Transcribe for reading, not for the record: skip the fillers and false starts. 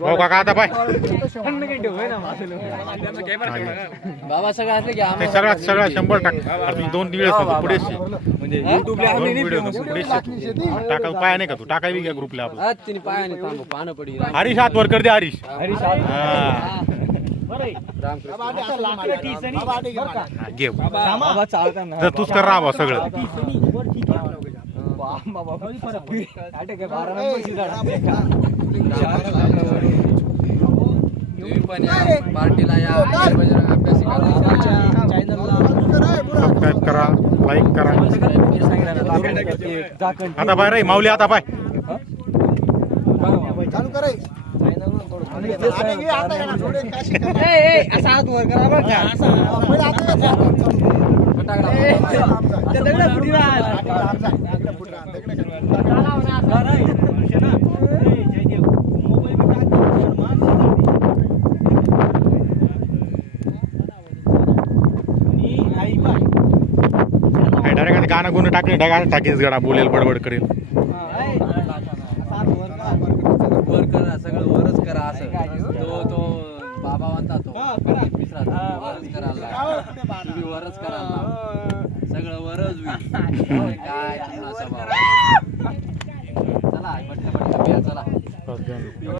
हो काका आता पाय बाबा सगळं असलं की ते सगळ्यात 100 2 दिवस पुढे टाका पाय नाही का तू टाकाय घ्या ग्रुपला आपला तिने पायाने थांबू पानं पडी हरीश हात वर कर दे हरीश घे तूच कर राहा सगळं पार्टीला या सबस्क्राईब करा लाईक करा आता बाय रे माऊली आता बाय चालू कराय असा हात वर करा बरं डायरेक्ट गाणं गुण टाकले टाकीस गडा बोलेल बडबड करेल वर करा सगळं वरच करा असं तो बाबा म्हणता तो वरच करायला तुम्ही वरच करायला सगळं वरच होईल काय चला पटकन चला